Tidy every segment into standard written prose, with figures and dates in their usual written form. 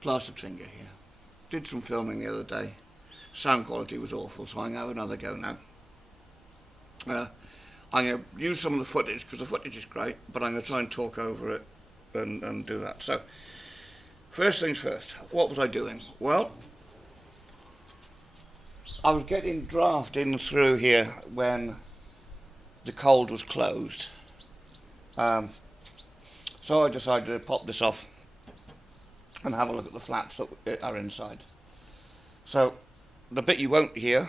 plastered finger here. Did some filming the other day. Sound quality was awful, so I'm going to have another go now. I'm going to use some of the footage because the footage is great, but I'm going to try and talk over it and do that. So, first things first, what was I doing? Well, I was getting draft in through here when the cold was closed. So I decided to pop this off and have a look at the flaps that are inside. So the bit you won't hear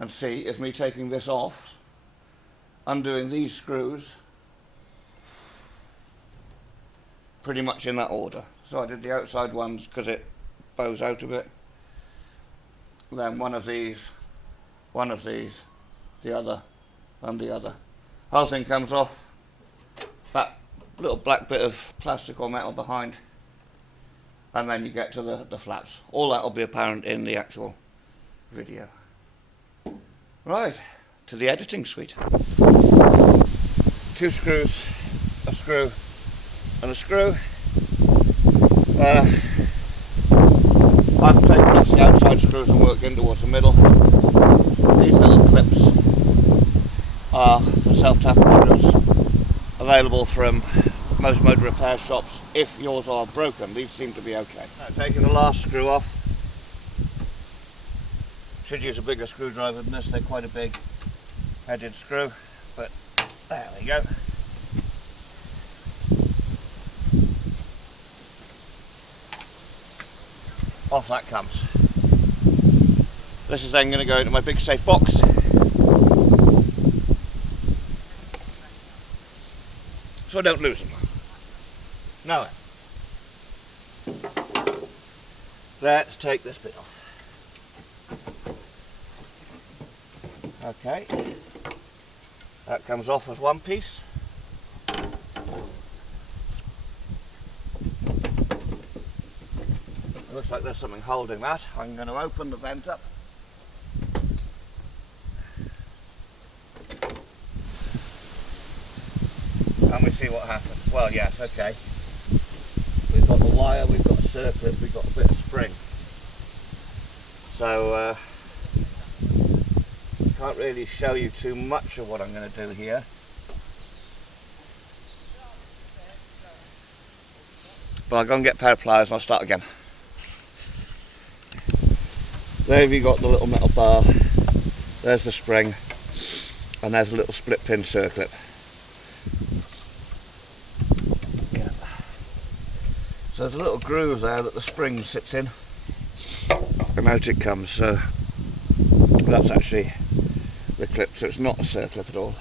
and see is me taking this off, undoing these screws pretty much in that order. So I did the outside ones because it bows out a bit, then one of these, the other and the other. Whole thing comes off, that little black bit of plastic or metal behind, and then you get to the flaps. All that will be apparent in the actual video. Right, to the editing suite. 2 screws, a screw and a screw. I've taken off the outside screws and worked in towards the middle. These little clips are for self-tapping screws, available from most motor repair shops. If yours are broken, these seem to be okay. Now, taking the last screw off. Should use a bigger screwdriver than this, they're quite a big headed screw, but there we go. Off that comes. This is then going to go into my big safe box. So I don't lose them. Now let's take this bit off. Okay, that comes off as one piece. It looks like there's something holding that. I'm going to open the vent up. And we see what happens. Well, yes, okay. We've got the wire, we've got a circlip, we've got a bit of spring. So, can't really show you too much of what I'm going to do here. But I'll go and get a pair of pliers and I'll start again. There you've got the little metal bar, there's the spring, and there's a little split pin circlip. Yeah. So there's a little groove there that the spring sits in, and out it comes. So that's actually the clip, so it's not a circlip at all.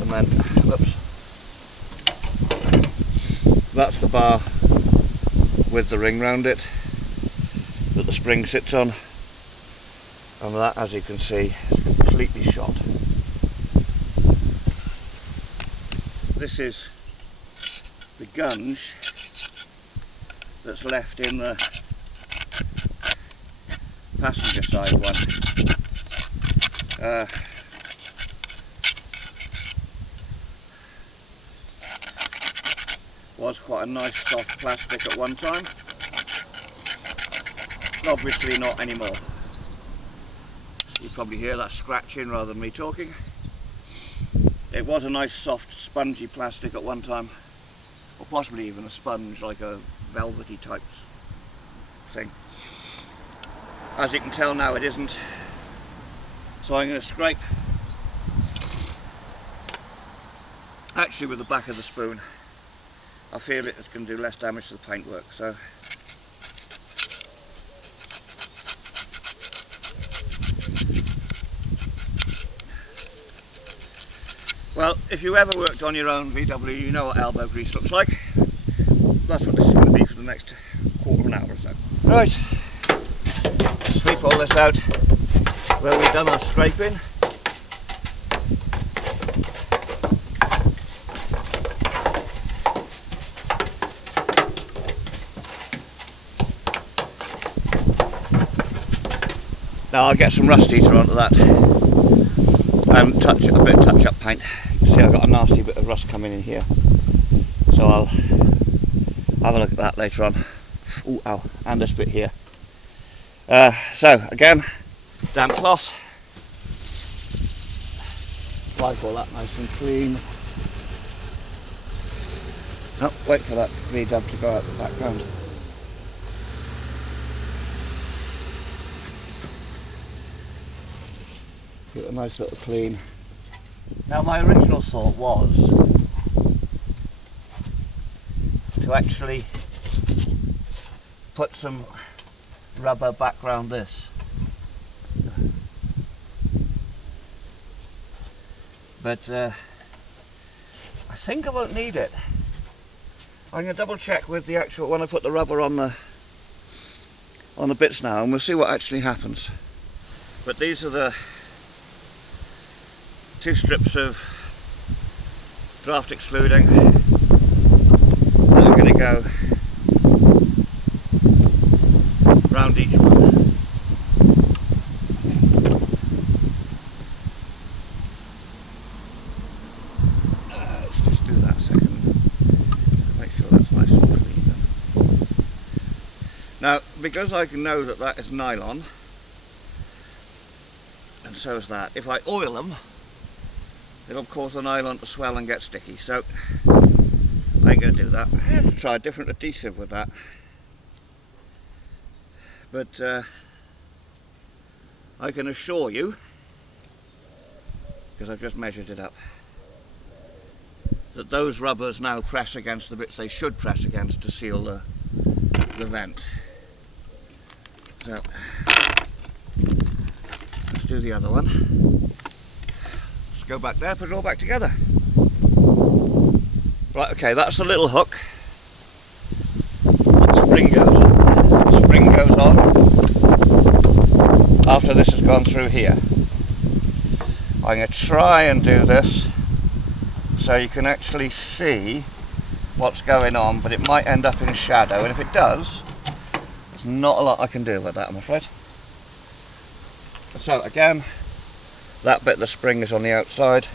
And then, whoops, that's the bar with the ring round it that the spring sits on, and that, as you can see, is completely shot. This is the gunge that's left in the passenger side one. Was quite a nice soft plastic at one time. Obviously not anymore. You probably hear that scratching rather than me talking. It was a nice soft spongy plastic at one time, or possibly even a sponge, like a velvety type thing. As you can tell now, it isn't. So I'm going to scrape, actually with the back of the spoon. I feel it's going to do less damage to the paintwork. So well, if you ever worked on your own VW, you know what elbow grease looks like. That's what this is going to be for the next quarter of an hour or so. Right, sweep all this out where we've done our scraping. Now I'll get some rust eater onto that and a bit of touch up paint. You can see I've got a nasty bit of rust coming in here. So I'll have a look at that later on. Ooh, ow, and this bit here. So again, damp cloth. Wipe all that nice and clean. Oh, wait for that V-dub to go out the background. Get a nice little clean. Now my original thought was to actually put some rubber back round this. But I think I won't need it. I'm going to double check with the actual, when I put the rubber on the bits now, and we'll see what actually happens. But these are the 2 strips of draft excluding. I'm going to go round each one. Let's just do that a second. Make sure that's nice and clean. Now, because I can know that that is nylon, and so is that, if I oil them, it'll cause the nylon to swell and get sticky, so I ain't going to do that. I have to try a different adhesive with that. But I can assure you, because I've just measured it up, that those rubbers now press against the bits they should press against to seal the vent. So let's do the other one. Let's go back there, put it all back together. Right, okay, that's the little hook. The spring goes on after this has gone through here. I'm going to try and do this so you can actually see what's going on, but it might end up in shadow, and if it does, there's not a lot I can do with that, I'm afraid. So again, that bit of the spring is on the outside,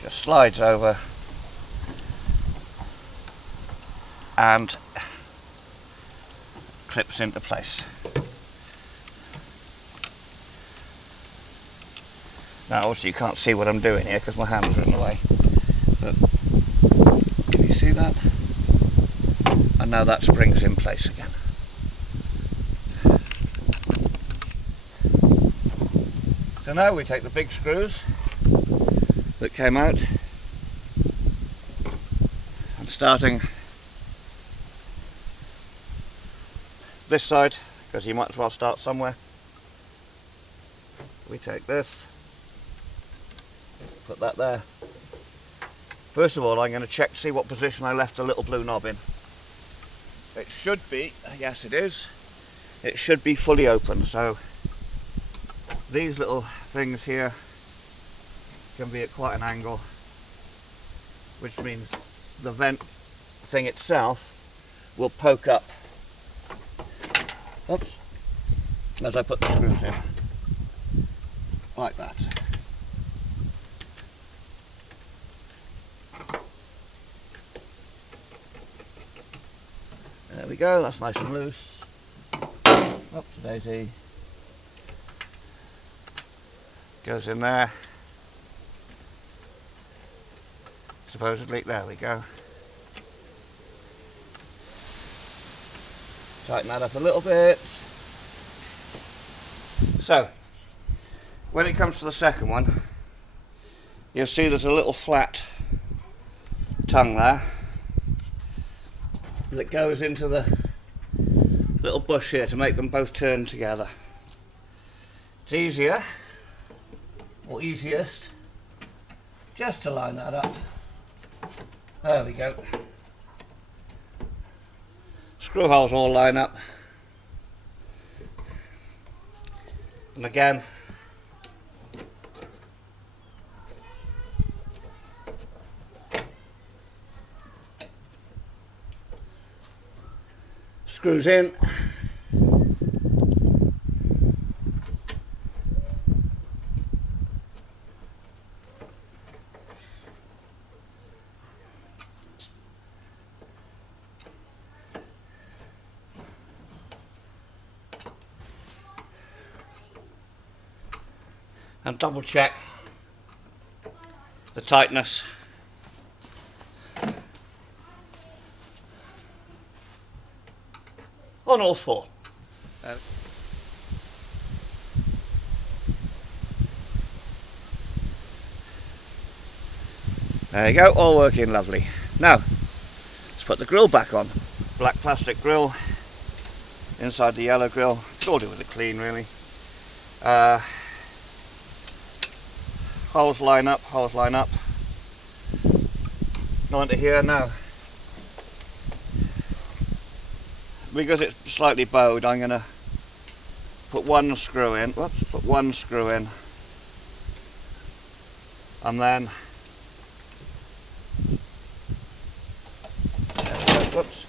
just slides over and clips into place. Now obviously you can't see what I'm doing here because my hands are in the way, but can you see that? And now that spring's in place again. So now we take the big screws that came out, and starting this side, because you might as well start somewhere, we take this, put that there. First of all, I'm going to check to see what position I left the little blue knob in. It should be, yes it is, it should be fully open, so these little things here can be at quite an angle, which means the vent thing itself will poke up, oops, as I put the screws in, like that. There we go, that's nice and loose. Oops, daisy. Goes in there. Supposedly, there we go. Tighten that up a little bit. So, when it comes to the second one, you'll see there's a little flat tongue there that goes into the little bush here to make them both turn together. It's easier, or easiest, just to line that up. There we go. Screw holes all line up. And again, screws in. and double check the tightness on all four. There you go, all working lovely. Now, let's put the grill back on. Black plastic grill, inside the yellow grill. It's all do with it clean really. Holes line up, holes line up. Go into here now. Because it's slightly bowed, I'm going to put one screw in. Whoops, put one screw in. And then, whoops.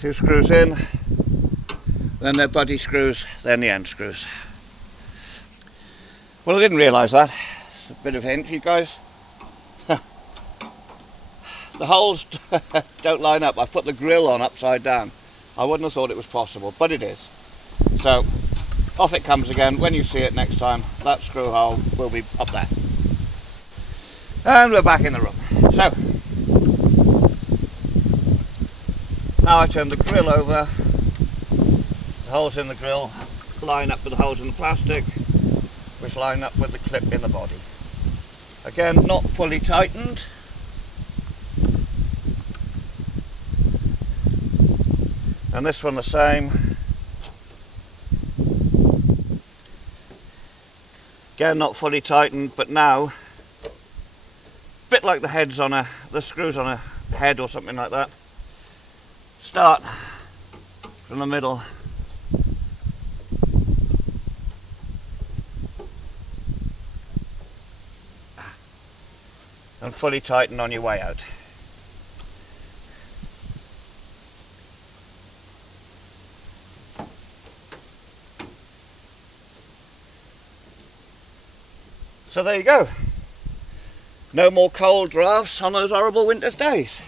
Two screws in, then they're buddy screws, then the end screws. Well, I didn't realise that. It's a bit of a hint for you guys. The holes don't line up. I've put the grill on upside down. I wouldn't have thought it was possible, but it is. So, off it comes again. When you see it next time, that screw hole will be up there. And we're back in the room. So, now I turn the grill over, the holes in the grill line up with the holes in the plastic, which line up with the clip in the body. Again, not fully tightened. And this one the same. Again, not fully tightened, but now, a bit like the screws on a head or something like that. Start from the middle and fully tighten on your way out. So there you go. No more cold drafts on those horrible winter's days.